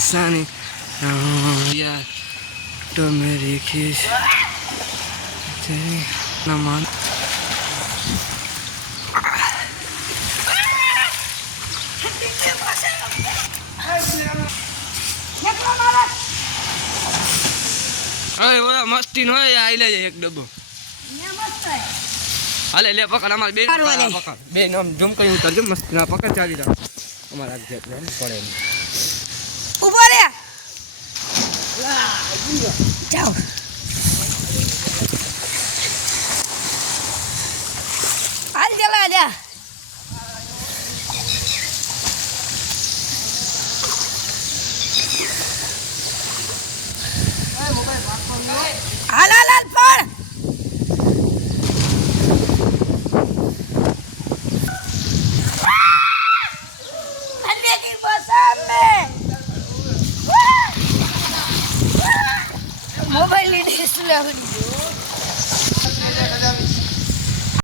सानी यार तो मेरी खीस नमान अरे वो मस्ती नो आई ले एक डब्बो हाले ले पकड़ हमारे बे पकड़ बे नाम जम कहीं उतर जो मस्ती ना पकड़ चाली रहा हमारा जेट में पड़े ऊपर है जाओ हाल चला जा हाल हाल हाल पर अन्य की पसंद में मोबाइल डिस्प्ले